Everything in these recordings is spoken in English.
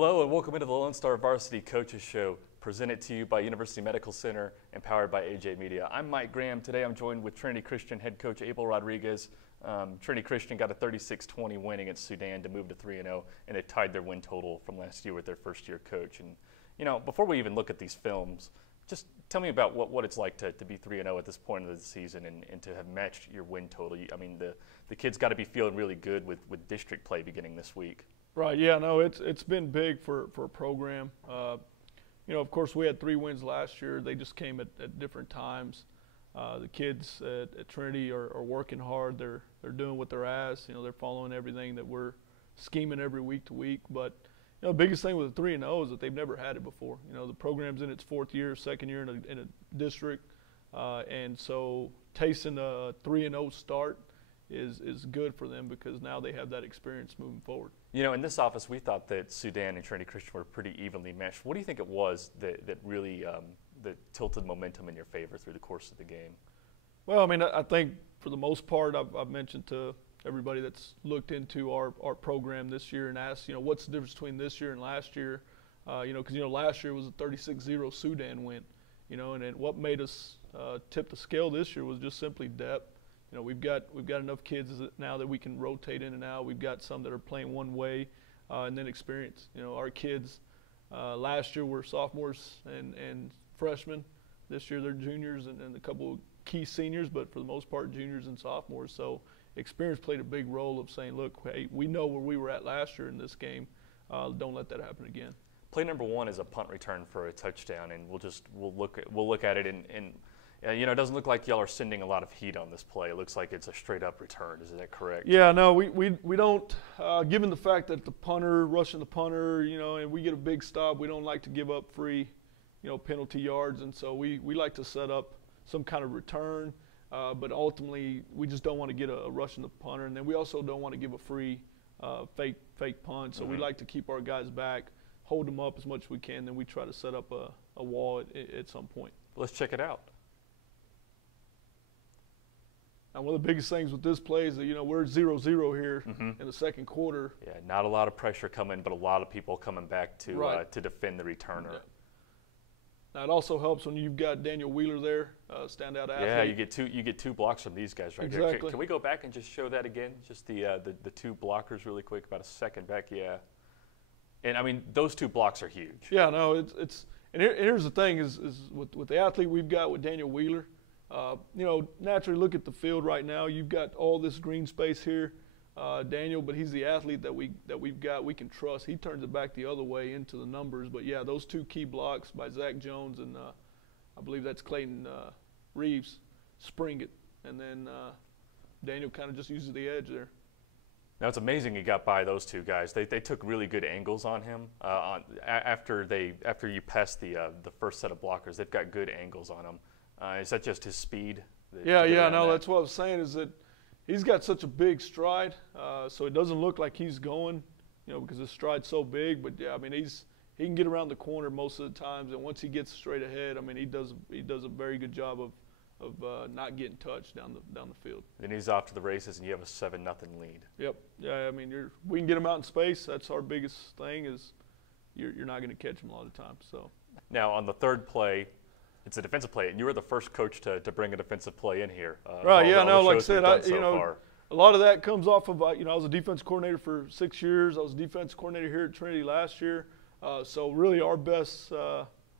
Hello and welcome into the Lone Star Varsity Coaches Show, presented to you by University Medical Center and powered by AJ Media. I'm Mike Graham. Today I'm joined with Trinity Christian head coach Abel Rodriguez. Trinity Christian got a 36-20 win against Sudan to move to 3-0, and they tied their win total from last year with their first-year coach. And, you know, before we even look at these films, just tell me about what it's like to be 3-0 at this point of the season and to have matched your win total. I mean, the kids got to be feeling really good with district play beginning this week. Right, yeah, no, it's been big for a program. You know, of course, we had 3 wins last year. They just came at different times. The kids at Trinity are working hard. They're doing what they're asked. You know, they're following everything that we're scheming every week to week. But, you know, the biggest thing with the 3-0 is that they've never had it before. You know, the program's in its 4th year, 2nd year in a district. And so tasting a 3-0 start is good for them because now they have that experience moving forward. You know, in this office, we thought that Sudan and Trinity Christian were pretty evenly matched. What do you think it was that really that tilted momentum in your favor through the course of the game? Well, I mean, I think for the most part, I've mentioned to everybody that's looked into our program this year and asked, you know, what's the difference between this year and last year? You know, because, you know, last year was a 36-0 Sudan win, you know, and what made us tip the scale this year was just simply depth. You know, we've got enough kids now that we can rotate in and out. We've got some that are playing one way, and then experience. You know, our kids last year were sophomores and freshmen. This year they're juniors and a couple of key seniors, but for the most part juniors and sophomores. So experience played a big role of saying, look, hey, we know where we were at last year in this game. Don't let that happen again. Play number 1 is a punt return for a touchdown, and we'll look at it and. You know, it doesn't look like y'all are sending a lot of heat on this play. It looks like it's a straight-up return. Is that correct? Yeah, no, we don't. Given the fact that the punter, rushing the punter, you know, and we get a big stop, we don't like to give up free, you know, penalty yards. And so we like to set up some kind of return. But ultimately, we just don't want to get a rush in the punter. And then we also don't want to give a free fake punt. So we like to keep our guys back, hold them up as much as we can. Then we try to set up a wall at some point. Let's check it out. Now, one of the biggest things with this play is that, you know, we're 0-0 here in the second quarter. Yeah, not a lot of pressure coming, but a lot of people coming back to defend the returner. Yeah. Now, it also helps when you've got Daniel Wheeler there, standout athlete. Yeah, you get two blocks from these guys right exactly. there. Can we go back and just show that again? Just the 2 blockers really quick, about a second back, yeah. And, I mean, those 2 blocks are huge. Yeah, no, it's and here's the thing is with the athlete we've got with Daniel Wheeler, you know, naturally look at the field right now. You've got all this green space here, Daniel, but he's the athlete that we've got. We can trust. He turns it back the other way into the numbers. But yeah, those 2 key blocks by Zach Jones and I believe that's Clayton Reeves spring it, and then Daniel kind of just uses the edge there. Now it's amazing he got by those 2 guys. They took really good angles on him after you pass the first set of blockers. They've got good angles on him. Is that just his speed? Yeah, no, that's what I was saying is that he's got such a big stride, so it doesn't look like he's going, you know, because his stride's so big. But, yeah, I mean, he can get around the corner most of the times, and once he gets straight ahead, I mean, he does a very good job of not getting touched down the field. Then he's off to the races, and you have a 7-0 lead. Yep. Yeah, I mean, we can get him out in space. That's our biggest thing is you're not going to catch him a lot of times. So now on the 3rd play, it's a defensive play, and you were the first coach to bring a defensive play in here. Right, yeah, no, like I said, you know, a lot of that comes off of, you know, I was a defense coordinator for 6 years. I was a defense coordinator here at Trinity last year. So really our best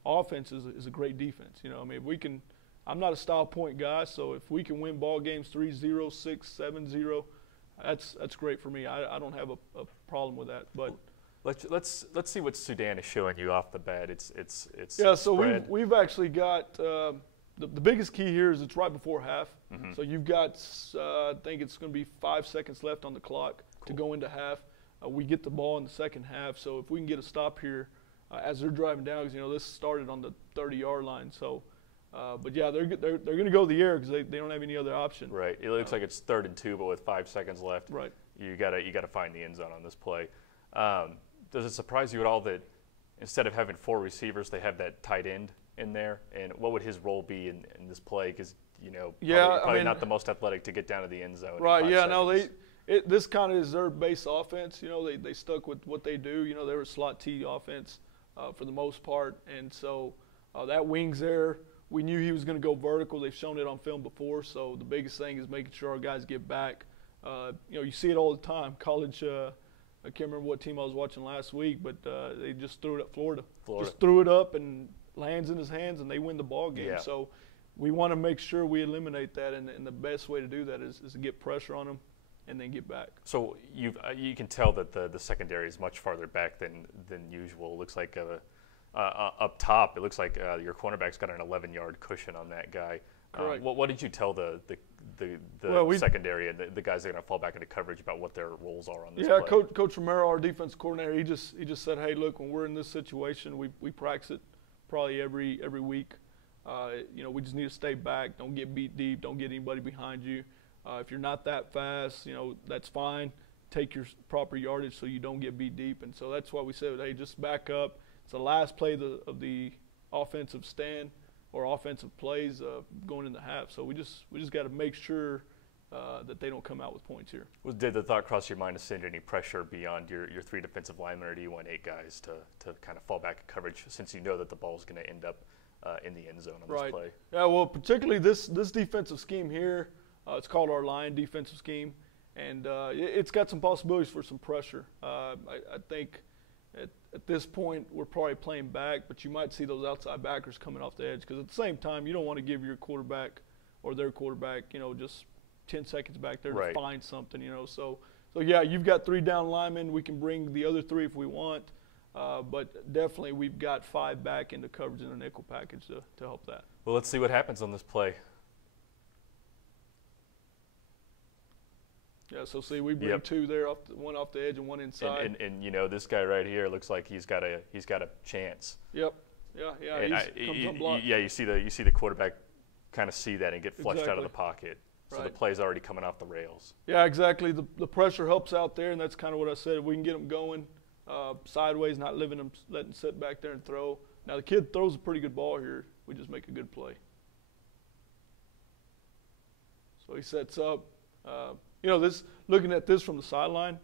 offense is a great defense. You know, I mean, if we can – I'm not a style point guy, so if we can win ball games 3-0, 6-7-0, that's great for me. I don't have a problem with that. But Let's see what Sudan is showing you off the bat. It's yeah. So spread. we've actually got the biggest key here is it's right before half. So you've got I think it's going to be 5 seconds left on the clock to go into half. We get the ball in the second half. So if we can get a stop here as they're driving down, because you know this started on the 30-yard line. So, but yeah, they're going to go the air because they don't have any other option. Right. It looks like it's 3rd and 2, but with 5 seconds left. Right. You gotta find the end zone on this play. Does it surprise you at all that instead of having 4 receivers, they have that tight end in there? And what would his role be in this play? Because, you know, probably not the most athletic to get down to the end zone. Right, yeah, no, this kind of is their base offense. They stuck with what they do. They were a slot T offense for the most part, and so that wing's there. We knew he was going to go vertical. They've shown it on film before, so the biggest thing is making sure our guys get back. You see it all the time. College, I can't remember what team I was watching last week, but they just threw it at Florida. Just threw it up and lands in his hands, and they win the ball game. Yeah. So we want to make sure we eliminate that, and the best way to do that is to get pressure on them and then get back. So you can tell that the secondary is much farther back than usual. It looks like up top, it looks like your cornerback's got an 11-yard cushion on that guy. Correct. What did you tell the secondary and the guys that are going to fall back into coverage about what their roles are on this play? Yeah, Coach Romero, our defense coordinator, he just said, hey, look, when we're in this situation, we practice it probably every week. We just need to stay back. Don't get beat deep. Don't get anybody behind you. If you're not that fast, that's fine. Take your proper yardage so you don't get beat deep. And so that's why we said, hey, just back up. It's the last play of the offensive stand or offensive plays going in the half. So we just got to make sure that they don't come out with points here. Well, did the thought cross your mind to send any pressure beyond your 3 defensive linemen, or do you want 8 guys to kind of fall back in coverage since you know that the ball is going to end up in the end zone on this play? Yeah, well, particularly this defensive scheme here, it's called our line defensive scheme, and it's got some possibilities for some pressure. I think at this point we're probably playing back, but you might see those outside backers coming off the edge because at the same time you don't want to give your quarterback or their quarterback, just 10 seconds back there to find something, So yeah, you've got 3 down linemen. We can bring the other 3 if we want, but definitely we've got 5 back into coverage in a nickel package to help that. Well, let's see what happens on this play. Yeah, so see, we bring 2 there, one off the edge and one inside. And this guy right here looks like he's got a chance. Yep. Yeah. Comes unblocked. Yeah, you see the quarterback kind of see that and get flushed out of the pocket. So the play's already coming off the rails. Yeah, exactly. The pressure helps out there, and that's kind of what I said. If we can get them going sideways, not letting them sit back there and throw. Now the kid throws a pretty good ball here. We just make a good play. So he sets up. Looking at this from the sideline,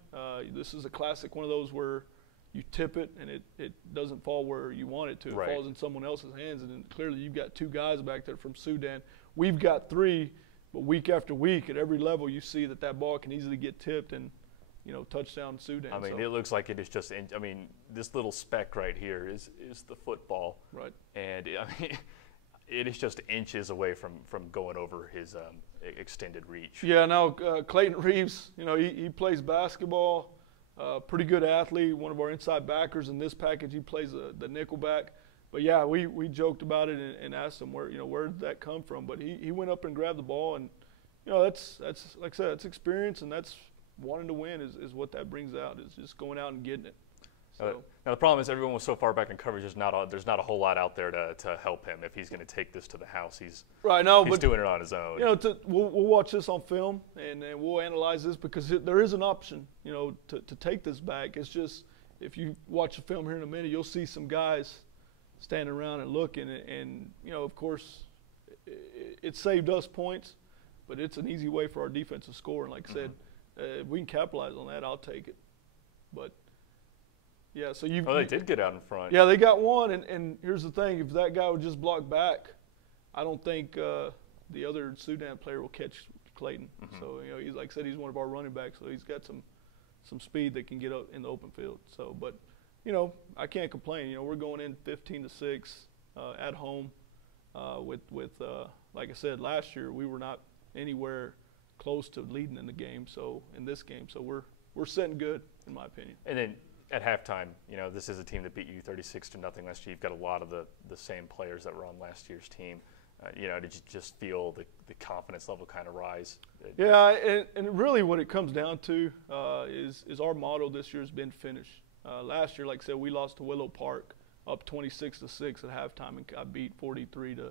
this is a classic one of those where you tip it and it doesn't fall where you want it to. It falls in someone else's hands, and then clearly you've got 2 guys back there from Sudan. We've got 3, but week after week at every level you see that ball can easily get tipped and, touchdown Sudan. I mean, it looks like it is just this little speck right here is the football. Right. And, it is just inches away from going over his extended reach. Yeah, now Clayton Reeves, he plays basketball, pretty good athlete, one of our inside backers. In this package, he plays the nickel back. But yeah, we joked about it and asked him where did that come from. But he went up and grabbed the ball, and that's like I said, that's experience, and that's wanting to win is what that brings out, is just going out and getting it. So. Now the problem is everyone was so far back in coverage. There's not a whole lot out there to help him if he's going to take this to the house. He's doing it on his own. We'll watch this on film and we'll analyze this because there is an option, to take this back. It's just if you watch the film here in a minute, you'll see some guys standing around and looking, and of course, it saved us points, but it's an easy way for our defense to score. And like I said, if we can capitalize on that, I'll take it. But. Yeah, so they did get out in front. Yeah, they got one, and here's the thing: if that guy would just block back, I don't think the other Sudan player will catch Clayton. So he's like I said, he's one of our running backs, so he's got some speed that can get up in the open field. So, but I can't complain. We're going in 15-6 at home with like I said, last year we were not anywhere close to leading in the game. So in this game, so we're sitting good in my opinion. And then. At halftime, this is a team that beat you 36-0 last year. You've got a lot of the same players that were on last year's team. Did you just feel the confidence level kind of rise? Yeah, and really what it comes down to is our motto this year has been finish. Last year, like I said, we lost to Willow Park up 26-6 at halftime, and got beat 43-32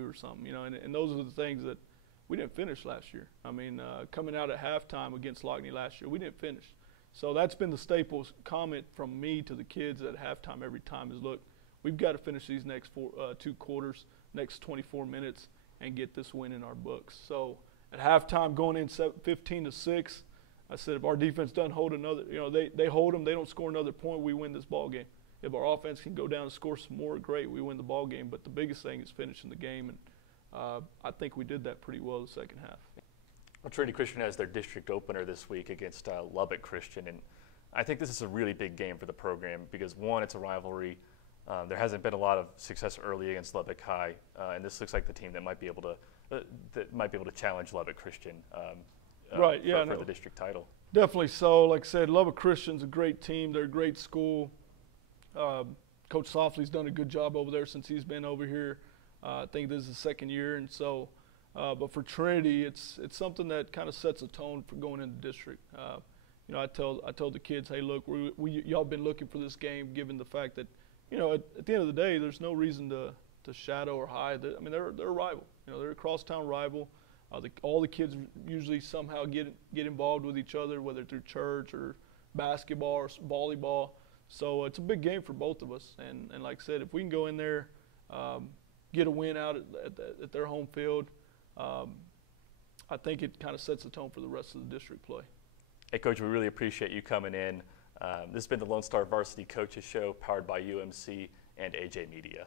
or something. And those are the things that we didn't finish last year. I mean, coming out at halftime against Lockney last year, we didn't finish. So that's been the staple comment from me to the kids at halftime every time is, look, we've got to finish these next 2 quarters, next 24 minutes, and get this win in our books. So at halftime, going in 15-6, I said, if our defense doesn't hold another, they hold them, they don't score another point, we win this ball game. If our offense can go down and score some more, great, we win the ball game. But the biggest thing is finishing the game, and I think we did that pretty well the second half. Well, Trinity Christian has their district opener this week against Lubbock Christian, and I think this is a really big game for the program because, one, it's a rivalry. There hasn't been a lot of success early against Lubbock High, and this looks like the team that might be able to challenge Lubbock Christian for the district title. Definitely so. Like I said, Lubbock Christian's a great team. They're a great school. Coach Softley's done a good job over there since he's been over here. I think this is the second year, and so. But for Trinity, it's something that kind of sets a tone for going into district. I told the kids, hey, look, y'all been looking for this game, given the fact that, at the end of the day, there's no reason to shadow or hide. I mean, they're a rival. They're a crosstown rival. All the kids usually somehow get involved with each other, whether through church or basketball or volleyball. So it's a big game for both of us. And like I said, if we can go in there, get a win out at their home field, I think it kind of sets the tone for the rest of the district play. Hey, Coach, we really appreciate you coming in. This has been the Lone Star Varsity Coaches Show, powered by UMC and AJ Media.